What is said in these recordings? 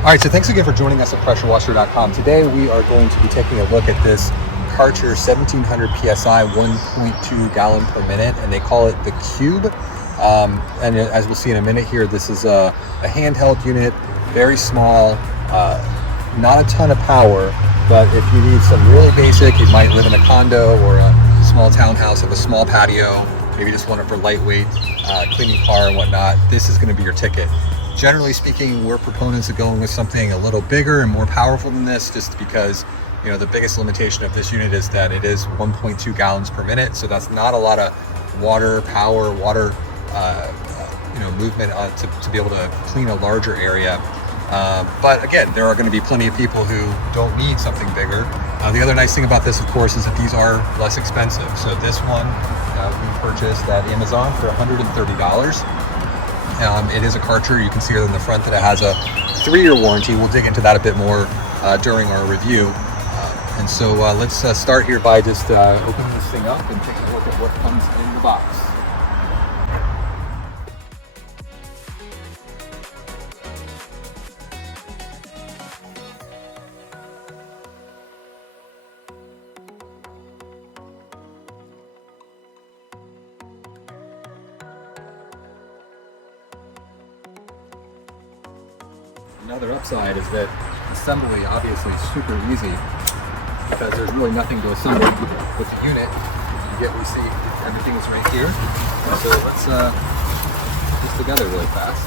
All right, so thanks again for joining us at pressurewasher.com. Today we are going to be taking a look at this Karcher 1700 PSI 1.2 gallon per minute, and they call it the Cube. And as we'll see in a minute here, this is a handheld unit, very small, not a ton of power, but if you need some really basic, you might live in a condo or a small townhouse with a small patio, maybe just want it for lightweight, cleaning car and whatnot, this is going to be your ticket. Generally speaking, we're proponents of going with something a little bigger and more powerful than this, just because, you know, the biggest limitation of this unit is that it is 1.2 gallons per minute. So that's not a lot of water movement to be able to clean a larger area. But again, there are going to be plenty of people who don't need something bigger. The other nice thing about this, of course, is that these are less expensive. So this one we purchased at Amazon for $130. It is a Karcher. You can see in the front that it has a 3-year warranty. We'll dig into that a bit more during our review. And so let's start here by just opening this thing up and taking a look at what comes in the box. Another upside is that assembly obviously is super easy because there's really nothing to assemble with the unit. We see everything is right here. So let's put this together really fast.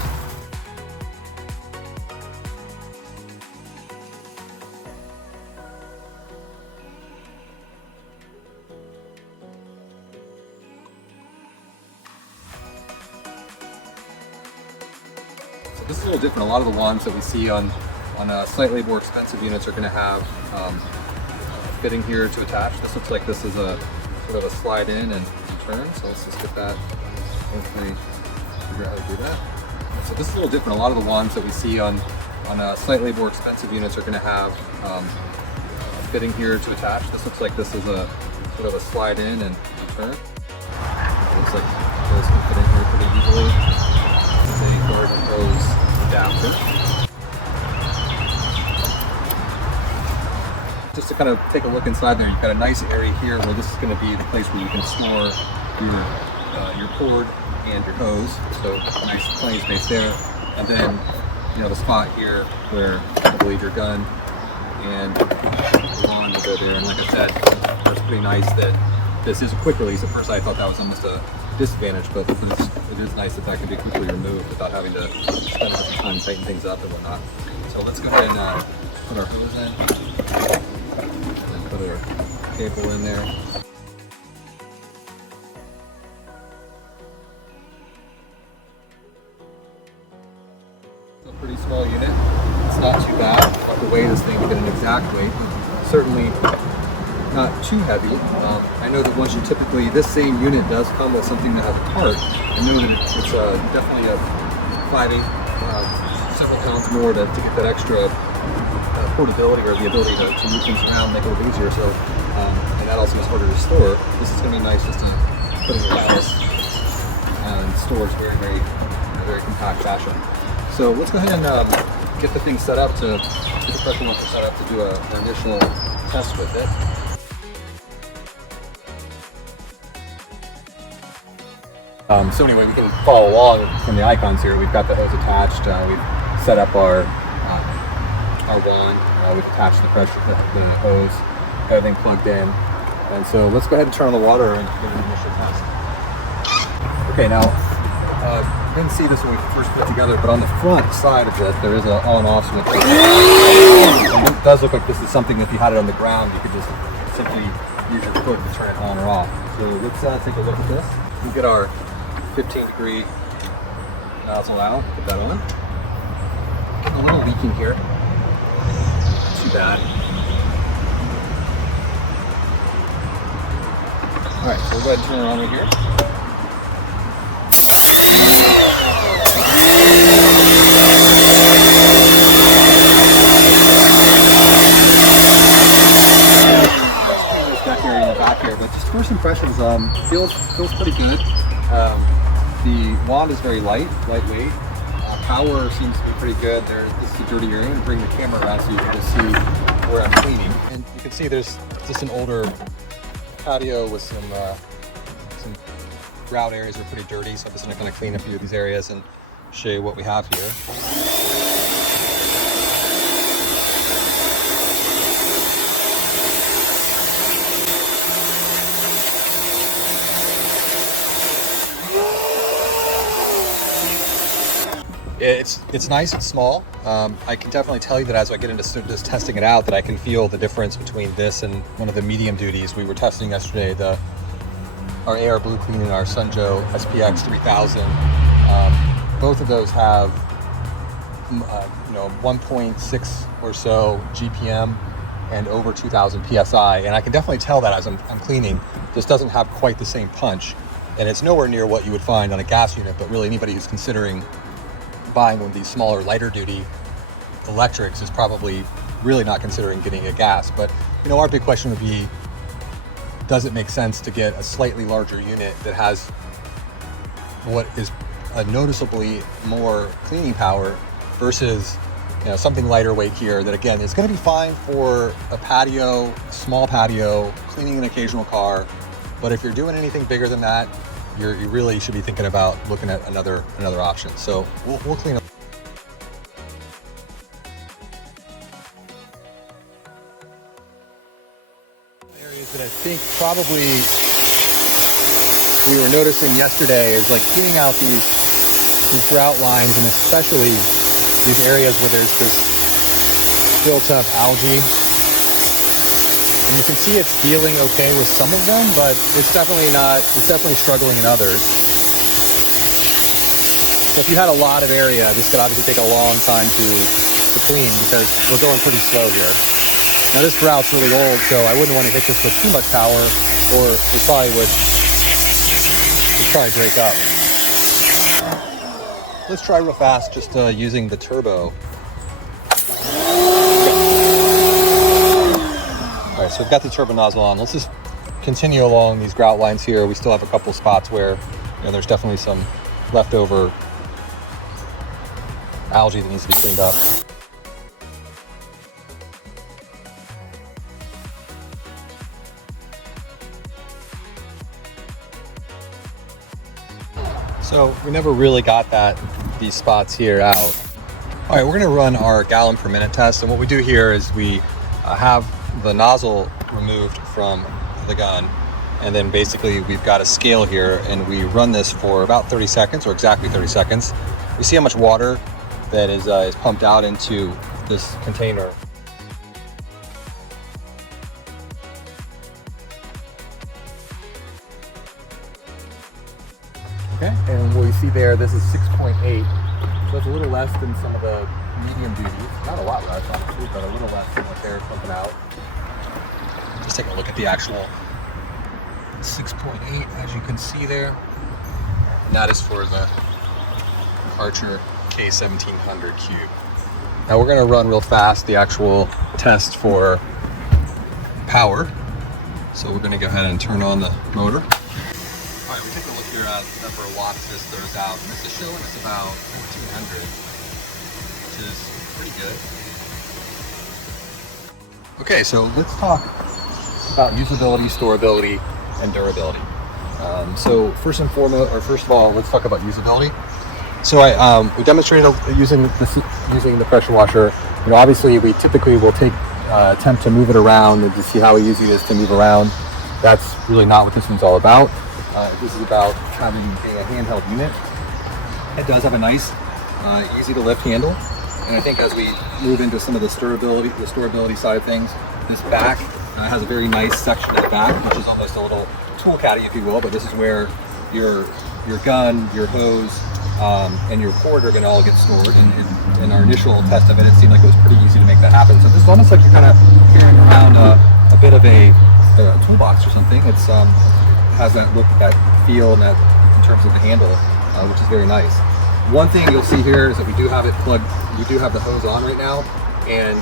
This is a little different. A lot of the wands that we see on slightly more expensive units are going to have fitting here to attach. This looks like this is a sort of a slide in and turn. So let's just get that. Hopefully, figure out how to do that. So this is a little different. A lot of the wands that we see on slightly more expensive units are going to have fitting here to attach. This looks like this is a sort of a slide in and turn. It looks like those can fit in here pretty easily. A garden hose adapter. Just to kind of take a look inside there, you've got a nice area here where this is going to be the place where you can store your cord and your hose. So nice plenty of space there. And then, you know, the spot here where I believe your gun and the wand will go there. And like I said, it's pretty nice that this is a quick release. At first I thought that was almost a disadvantage, but it is nice that can be quickly removed without having to spend a bunch of time tightening things up and whatnot. So let's go ahead and put our hose in, and then put our cable in there. It's a pretty small unit. It's not too bad. I'll have to weigh this thing to get an exact weight, but certainly not too heavy. I know that once you typically, this same unit does come with something that has a cart. I know that it's definitely a 5/8, several pounds more to get that extra portability or the ability to move things around, make it a little easier. So, and that also is harder to store. This is going to be nice just to put in your house and stores very, very, in a very compact fashion. So let's go ahead and get the thing set up get the pressure washer set up to do an initial test with it. So anyway, we can follow along from the icons here. We've got the hose attached. We've set up our wand. We've attached the hose. Got everything plugged in. And so let's go ahead and turn on the water and give it an initial test. Okay, now you didn't see this when we first put it together, but on the front side of it, there is an on and off switch. And it does look like this is something, if you had it on the ground, you could just simply use your foot to turn it on or off. So let's take a look at this. We get our 15-degree nozzle out, put that on. A little leaking here. Not too bad. Alright, so we'll go ahead and turn it on right here. Back here, but just first impressions, feels pretty good. The wand is very lightweight. Power seems to be pretty good. This is a dirty area. I'm gonna bring the camera around so you can just see where I'm cleaning. And you can see there's just an older patio with some grout areas that are pretty dirty. So I'm just gonna clean a few of these areas and show you what we have here. It's nice, it's small. I can definitely tell you that as I get into just testing it out, that I can feel the difference between this and one of the medium duties we were testing yesterday, our AR Blue Clean and our Sunjo SPX 3000. Both of those have 1.6 or so GPM and over 2000 PSI, and I can definitely tell that as I'm cleaning. This doesn't have quite the same punch, and it's nowhere near what you would find on a gas unit, but really anybody who's considering buying one of these smaller, lighter duty electrics is probably really not considering getting a gas. But our big question would be, does it make sense to get a slightly larger unit that has what is a noticeably more cleaning power versus something lighter weight here that, again, is going to be fine for a patio, small patio, cleaning an occasional car. But if you're doing anything bigger than that, you really should be thinking about looking at another option. So we'll clean up. Areas that I think probably we were noticing yesterday is like cleaning out these grout lines, and especially these areas where there's this built up algae. And you can see it's dealing okay with some of them, but it's definitely struggling in others. So if you had a lot of area, this could obviously take a long time to clean because we're going pretty slow here. Now this grout's really old, so I wouldn't want to hit this with too much power, or it probably would break up. Let's try real fast just using the turbo. All right, so we've got the turbo nozzle on. Let's just continue along these grout lines here. We still have a couple spots where there's definitely some leftover algae that needs to be cleaned up. So we never really got these spots here out. All right, we're gonna run our gallon per minute test. And what we do here is we have the nozzle removed from the gun, and then basically we've got a scale here, and we run this for about 30 seconds, or exactly 30 seconds. We see how much water that is pumped out into this container. Okay, and what you see there, this is 6.8, so it's a little less than some of the medium duties. Not a lot less, honestly, but a little less than what they're pumping out. Just take a look at the actual 6.8, as you can see there. And that is for the Karcher K1700 cube. Now we're going to run real fast the actual test for power. So we're going to go ahead and turn on the motor. All right, we take a look here at the number of watts this throws out. And this is showing us about 1400, which is pretty good. Okay, so let's talk about usability, storability, and durability. So first of all, let's talk about usability. So we demonstrated using the pressure washer. Obviously we typically will attempt to move it around and to see how easy it is to move around. That's really not what this one's all about. This is about having a handheld unit. It does have a nice, easy to lift handle. And I think as we move into some of the storability side of things, this back has a very nice section at the back, which is almost a little tool caddy, if you will, but this is where your gun, your hose, and your cord are going to all get stored. And in our initial test of it, it seemed like it was pretty easy to make that happen. So this is almost like you're kind of carrying around a bit of a toolbox or something. It's has that look, that feel, and that in terms of the handle, which is very nice. One thing you'll see here is that we do have it plugged. We do have the hose on right now, and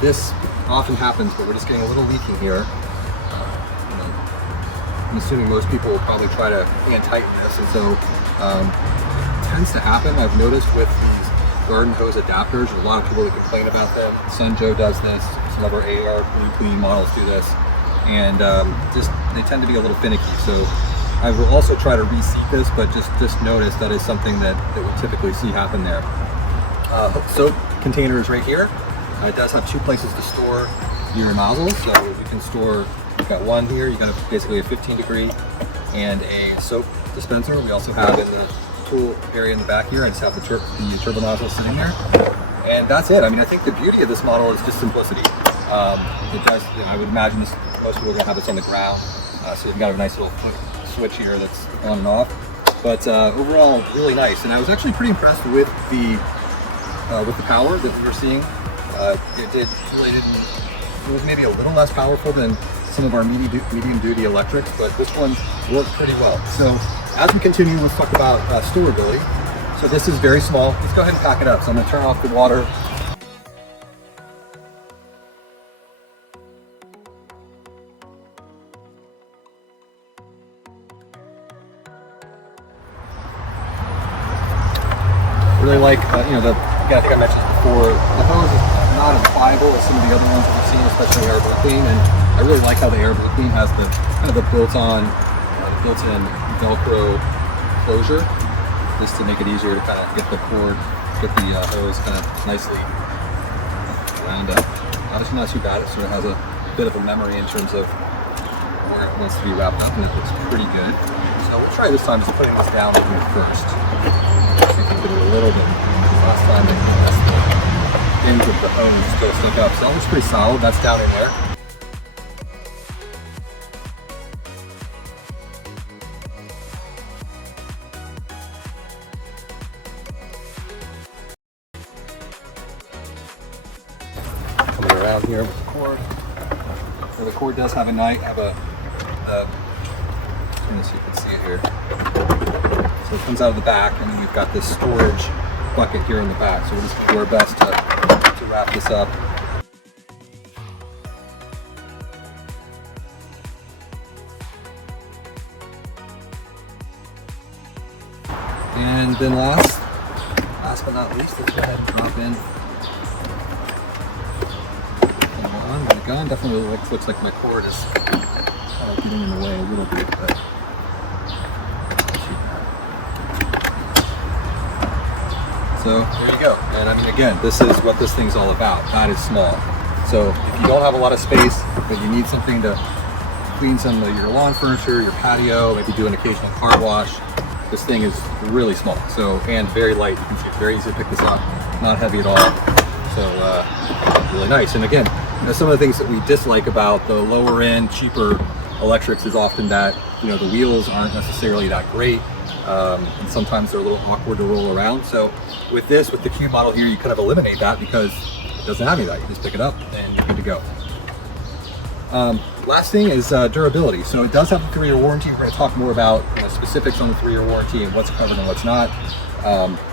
this often happens, but we're just getting a little leaking here. I'm assuming most people will probably try to hand tighten this, and so tends to happen, I've noticed, with these garden hose adapters. There's a lot of people that complain about them. Sun Joe does this, some of our AR Blue Clean models do this, and just they tend to be a little finicky. So I will also try to reseat this, but just notice that is something that we typically see happen there. Soap container is right here. It does have two places to store your nozzles, so you can store, you've got one here, you got basically a 15 degree and a soap dispenser. We also have in the tool area in the back here, I just have the turbo nozzle sitting there. And that's it. I mean, I think the beauty of this model is just simplicity. It does, I would imagine most people are gonna have this on the ground. So you've got a nice little foot switch here that's on and off. But overall, really nice. And I was actually pretty impressed with the power that we were seeing. It was maybe a little less powerful than some of our medium duty electrics, but this one worked pretty well. So as we continue, let's talk about storability. So this is very small. Let's go ahead and pack it up. So I'm gonna turn off the water. Really like, again, I think I mentioned it before, the hose is not as pliable as some of the other ones that we've seen, especially Air Blue Clean, and I really like how the Air Blue Clean has the kind of the built-in Velcro closure, just to make it easier to kind of get the hose kind of nicely wound up. Obviously not too bad, it sort of has a bit of a memory in terms of where it wants to be wrapped up, and it looks pretty good. So we'll try this time just putting this down here first. A little bit. Last time the ends of the hose still stick up, so that looks pretty solid. That's down in there. Coming around here with the cord. So the cord does have a I don't know if you can see it here. So it comes out of the back, and then we've got this storage bucket here in the back. So we'll just do our best to wrap this up. And then last but not least, let's go ahead and drop in the gun. Definitely looks like my cord is kind of getting in the way a little bit, but so there you go. And I mean, again, this is what this thing's all about. That is small. So if you don't have a lot of space, but you need something to clean some of your lawn furniture, your patio, maybe do an occasional car wash, this thing is really small. So, and very light. You can see it's very easy to pick this up. Not heavy at all. So really nice. And again, some of the things that we dislike about the lower end, cheaper electrics is often that, the wheels aren't necessarily that great. And sometimes they're a little awkward to roll around. So with the Q model here, you kind of eliminate that because it doesn't have any of that. You just pick it up and you're good to go. Last thing is durability. So it does have a 3-year warranty. We're going to talk more about specifics on the 3-year warranty and what's covered and what's not.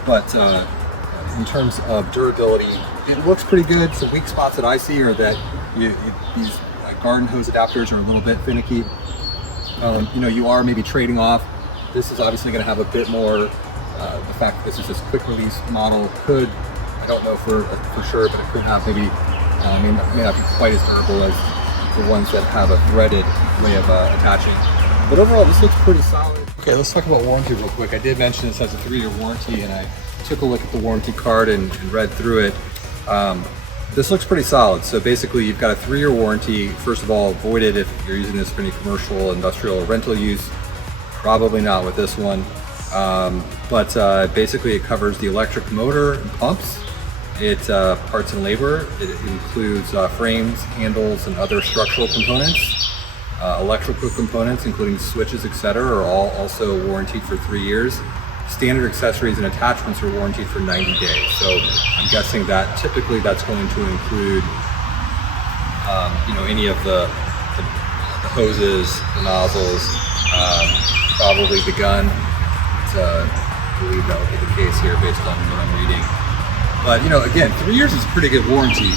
But in terms of durability, it looks pretty good. Some weak spots that I see are that these garden hose adapters are a little bit finicky. You are maybe trading off. This is obviously going to have a bit more, the fact that this is this quick release model could, I don't know for sure, but it could have maybe, may not be quite as durable as the ones that have a threaded way of attaching. But overall, this looks pretty solid. Okay, let's talk about warranty real quick. I did mention this has a 3-year warranty, and I took a look at the warranty card and read through it. This looks pretty solid. So basically, you've got a 3-year warranty. First of all, voided if you're using this for any commercial, industrial, or rental use. Probably not with this one, but basically it covers the electric motor and pumps. It parts and labor. It includes frames, handles, and other structural components. Electrical components, including switches, etc., are all also warranted for 3 years. Standard accessories and attachments are warranted for 90 days. So I'm guessing that typically that's going to include, any of the hoses, the nozzles. Probably the gun. I believe that would be the case here based on what I'm reading. But again, 3 years is a pretty good warranty.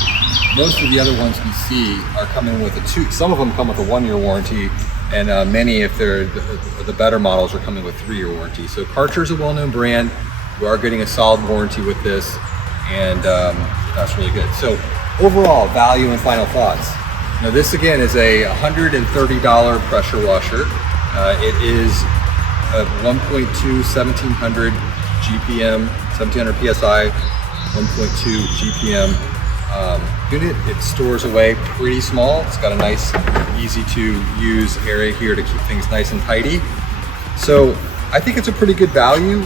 Most of the other ones we see are coming with some of them come with a 1-year warranty, and many, if they're the better models, are coming with 3-year warranty. So Karcher's a well-known brand. You are getting a solid warranty with this, and that's really good. So overall, value and final thoughts. Now this again is a $130 pressure washer. It is a 1.2 1700 GPM, 1700 PSI, 1.2 GPM unit. It stores away pretty small. It's got a nice, easy to use area here to keep things nice and tidy. So I think it's a pretty good value.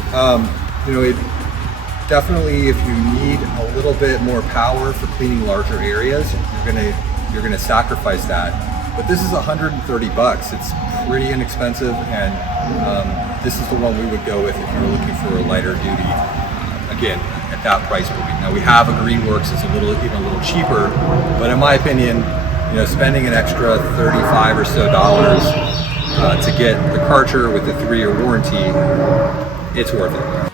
You know, it definitely, if you need a little bit more power for cleaning larger areas, you're gonna sacrifice that. But this is 130 bucks. It's pretty inexpensive, and this is the one we would go with if you were looking for a lighter duty. Again, at that price point. Now we have a Greenworks that's even a little cheaper, but in my opinion, you know, spending an extra $35 or so to get the Karcher with the 3-year warranty, it's worth it.